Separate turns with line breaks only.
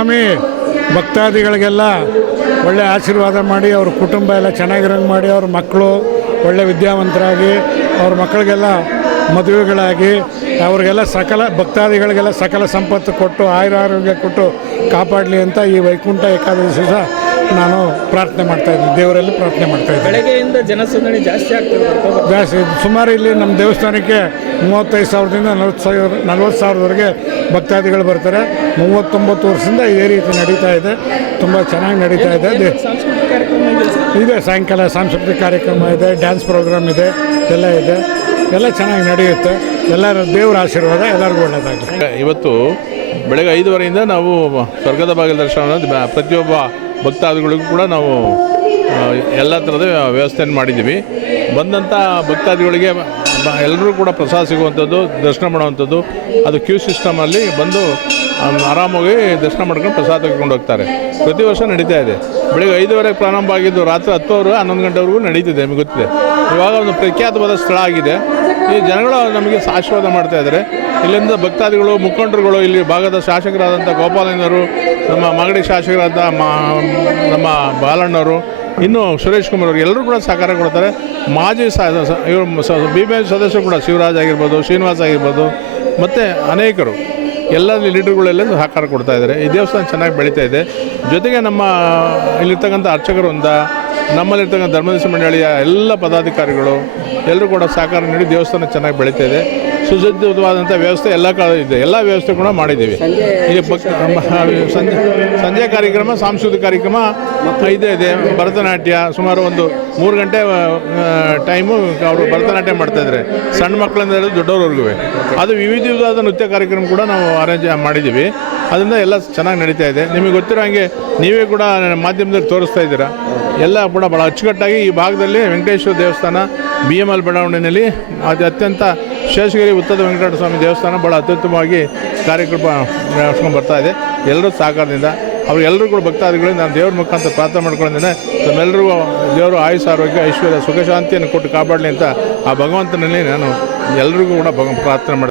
ಸ್ವಾಮಿ ಭಕ್ತಾದಿಗಳಿಗೆಲ್ಲ ಒಳ್ಳೆ ಆಶೀರ್ವಾದ ಮಾಡಿ ಅವ್ರ ಕುಟುಂಬ ಎಲ್ಲ ಚೆನ್ನಾಗಿರೋಂಗೆ ಮಾಡಿ ಅವ್ರ ಮಕ್ಕಳು ಒಳ್ಳೆ ವಿದ್ಯಾವಂತರಾಗಿ ಅವ್ರ ಮಕ್ಕಳಿಗೆಲ್ಲ ಮದುವೆಗಳಾಗಿ ಅವ್ರಿಗೆಲ್ಲ ಸಕಲ ಭಕ್ತಾದಿಗಳಿಗೆಲ್ಲ ಸಕಲ ಸಂಪತ್ತು ಕೊಟ್ಟು ಆಯುರ ಆರೋಗ್ಯ ಕೊಟ್ಟು ಕಾಪಾಡಲಿ ಅಂತ ಈ ವೈಕುಂಠ ಏಕಾದಶಿ ಸಹ ನಾನು ಪ್ರಾರ್ಥನೆ ಮಾಡ್ತಾ ಇದ್ದೀನಿ. ದೇವರಲ್ಲಿ ಪ್ರಾರ್ಥನೆ ಮಾಡ್ತಾ ಇದ್ದೀನಿ.
ಬೆಳಗ್ಗೆಯಿಂದ ಜನಸಂದಣಿ ಜಾಸ್ತಿ ಆಗ್ತದೆ
ಜಾಸ್ತಿ ಸುಮಾರು ಇಲ್ಲಿ ನಮ್ಮ ದೇವಸ್ಥಾನಕ್ಕೆ ಮೂವತ್ತೈದು ಸಾವಿರದಿಂದ ನಲ್ವತ್ತು ಸಾವಿರ ನಲ್ವತ್ತು ಸಾವಿರದವರೆಗೆ ಭಕ್ತಾದಿಗಳು ಬರ್ತಾರೆ. ಮೂವತ್ತೊಂಬತ್ತು ವರ್ಷದಿಂದ ಇದೇ ರೀತಿ ನಡೀತಾ ಇದೆ. ತುಂಬ ಚೆನ್ನಾಗಿ ನಡೀತಾ ಇದೆ.
ಇದೆ
ಸಾಯಂಕಾಲ ಸಾಂಸ್ಕೃತಿಕ ಕಾರ್ಯಕ್ರಮ ಇದೆ ಡ್ಯಾನ್ಸ್ ಪ್ರೋಗ್ರಾಮ್ ಇದೆ ಎಲ್ಲ ಇದೆ. ಎಲ್ಲ ಚೆನ್ನಾಗಿ ನಡೆಯುತ್ತೆ. ಎಲ್ಲರ ದೇವರ ಆಶೀರ್ವಾದ ಎಲ್ಲರಿಗೂ ಒಳ್ಳೆಯದಾಗಲಿ
ಇವತ್ತು ಬೆಳಗ್ಗೆ ಐದುವರೆಯಿಂದ ನಾವು ಸ್ವರ್ಗದ ಬಾಗಿಲ ದರ್ಶನ ಬ- ಪ್ರತಿಯೊಬ್ಬ ಭಕ್ತಾದಿಗಳಿಗೂ ಕೂಡ ನಾವು ಎಲ್ಲ ಥರದ ವ್ಯವಸ್ಥೆಯನ್ನು ಮಾಡಿದ್ದೀವಿ. ಬಂದಂಥ ಭಕ್ತಾದಿಗಳಿಗೆ ಎಲ್ಲರೂ ಕೂಡ ಪ್ರಸಾದ ಸಿಗುವಂಥದ್ದು, ದರ್ಶನ ಮಾಡುವಂಥದ್ದು. ಅದು ಕ್ಯೂ ಸಿಸ್ಟಮಲ್ಲಿ ಬಂದು ಆರಾಮಾಗಿ ದರ್ಶನ ಮಾಡ್ಕೊಂಡು ಪ್ರಸಾದ ತೆಗೆದುಕೊಂಡು ಹೋಗ್ತಾರೆ ಪ್ರತಿ ವರ್ಷ ನಡೀತಾ ಇದೆ. ಬೆಳಿಗ್ಗೆ ಐದುವರೆಗೆ ಪ್ರಾರಂಭ ಆಗಿದ್ದು ರಾತ್ರಿ ಹತ್ತುವರೆ, ಹನ್ನೊಂದು ಗಂಟೆವರೆಗೂ ನಡೀತಿದೆ ನಿಮಗೆ ಗೊತ್ತಿದೆ. ಇವಾಗ ಒಂದು ಪ್ರಖ್ಯಾತವಾದ ಸ್ಥಳ ಆಗಿದೆ. ಈ ಜನಗಳು ನಮಗೆ ಆಶೀರ್ವಾದ ಮಾಡ್ತಾ ಇದ್ದಾರೆ. ಇಲ್ಲಿಂದ ಭಕ್ತಾದಿಗಳು, ಮುಖಂಡರುಗಳು, ಇಲ್ಲಿ ಭಾಗದ ಶಾಸಕರಾದಂಥ ಗೋಪಾಲಯ್ಯನವರು, ನಮ್ಮ ಮಾಗಡಿ ಶಾಸಕರಾದ ಮಾ, ನಮ್ಮ ಬಾಲಣ್ಣವರು ಇನ್ನು ಸುರೇಶ್ ಕುಮಾರ್ ಅವರು ಎಲ್ಲರೂ ಕೂಡ ಸಹಕಾರ ಕೊಡ್ತಾರೆ. ಮಾಜಿ ಇವರು ಬಿ ಬಿ ಸದಸ್ಯರು ಕೂಡ ಶಿವರಾಜ್ ಆಗಿರ್ಬೋದು, ಶ್ರೀನಿವಾಸ್ ಆಗಿರ್ಬೋದು, ಮತ್ತು ಅನೇಕರು ಎಲ್ಲ ಲೀಡರ್ಗಳೆಲ್ಲ ಸಹಕಾರ ಕೊಡ್ತಾ ಇದ್ದಾರೆ. ಈ ದೇವಸ್ಥಾನ ಚೆನ್ನಾಗಿ ಬೆಳೀತಾ ಇದೆ. ಜೊತೆಗೆ ನಮ್ಮ ಇಲ್ಲಿರ್ತಕ್ಕಂಥ ಅರ್ಚಕರಿಂದ ನಮ್ಮಲ್ಲಿರ್ತಕ್ಕಂಥ ಧರ್ಮದೇಶ ಮಂಡಳಿಯ ಎಲ್ಲ ಪದಾಧಿಕಾರಿಗಳು ಎಲ್ಲರೂ ಕೂಡ ಸಹಕಾರ ನೀಡಿ ದೇವಸ್ಥಾನ ಚೆನ್ನಾಗಿ ಬೆಳೀತಾ ಇದೆ. ಸುಸಜ್ಜಿತವಾದಂಥ ವ್ಯವಸ್ಥೆ ಎಲ್ಲ ಕಾಲ ಇದೆ. ಎಲ್ಲ ವ್ಯವಸ್ಥೆ ಕೂಡ ಮಾಡಿದ್ದೀವಿ. ಈಗ ಭಕ್ತ ಸಂಜೆ ಸಂಜೆ ಕಾರ್ಯಕ್ರಮ ಸಾಂಸ್ಕೃತಿಕ ಕಾರ್ಯಕ್ರಮ ಇದೆ ಇದೆ. ಭರತನಾಟ್ಯ ಸುಮಾರು ಒಂದು ಮೂರು ಗಂಟೆ ಟೈಮು ಅವರು ಭರತನಾಟ್ಯ ಮಾಡ್ತಾ ಇದ್ದಾರೆ. ಸಣ್ಣ ಮಕ್ಕಳಿಂದ ದೊಡ್ಡವ್ರವರೆಗೂ ಅದು ವಿವಿಧ ವಿಧವಾದ ನೃತ್ಯ ಕಾರ್ಯಕ್ರಮ ಕೂಡ ನಾವು ಅರೇಂಜ್ ಮಾಡಿದ್ದೀವಿ. ಅದರಿಂದ ಎಲ್ಲ ಚೆನ್ನಾಗಿ ನಡೀತಾ ಇದೆ. ನಿಮಗೆ ಗೊತ್ತಿರೋ ಹಾಗೆ ನೀವೇ ಕೂಡ ಮಾಧ್ಯಮದಲ್ಲಿ ತೋರಿಸ್ತಾ ಇದ್ದೀರಾ. ಎಲ್ಲ ಕೂಡ ಭಾಳ ಅಚ್ಚುಕಟ್ಟಾಗಿ ಈ ಭಾಗದಲ್ಲಿ ವೆಂಕಟೇಶ್ವರ ದೇವಸ್ಥಾನ, ಬಿ ಎಂ ಎಲ್ ಬಡಾವಣೆಯಲ್ಲಿ ಅದು ಅತ್ಯಂತ ಶೇಷಗಿರಿ ಉತ್ತದ ವೆಂಕಟೇಶ್ವರ ಸ್ವಾಮಿ ದೇವಸ್ಥಾನ ಭಾಳ ಅತ್ಯುತ್ತಮವಾಗಿ ಕಾರ್ಯಕ್ರಮ ನಡೆಸ್ಕೊಂಡು ಬರ್ತಾ ಇದೆ. ಎಲ್ಲರೂ ಸಹಕಾರದಿಂದ ಎಲ್ಲರೂ ಕೂಡ ಭಕ್ತಾದಿಗಳು ನಾನು ದೇವ್ರ ಮುಖಾಂತರ ಪ್ರಾರ್ಥನೆ ಮಾಡ್ಕೊಂಡಿದ್ದೇನೆ. ತಮ್ಮೆಲ್ಲರಿಗೂ ದೇವರು ಆಯುಷ್, ಆರೋಗ್ಯ, ಐಶ್ವರ್ಯ ಸುಖ ಶಾಂತಿಯನ್ನು ಕೊಟ್ಟು ಕಾಪಾಡಲಿ ಅಂತ ಆ ಭಗವಂತನಲ್ಲಿ ನಾನು ಎಲ್ರಿಗೂ ಕೂಡ ಭಗ, ಪ್ರಾರ್ಥನೆ ಮಾಡ್ತೀನಿ.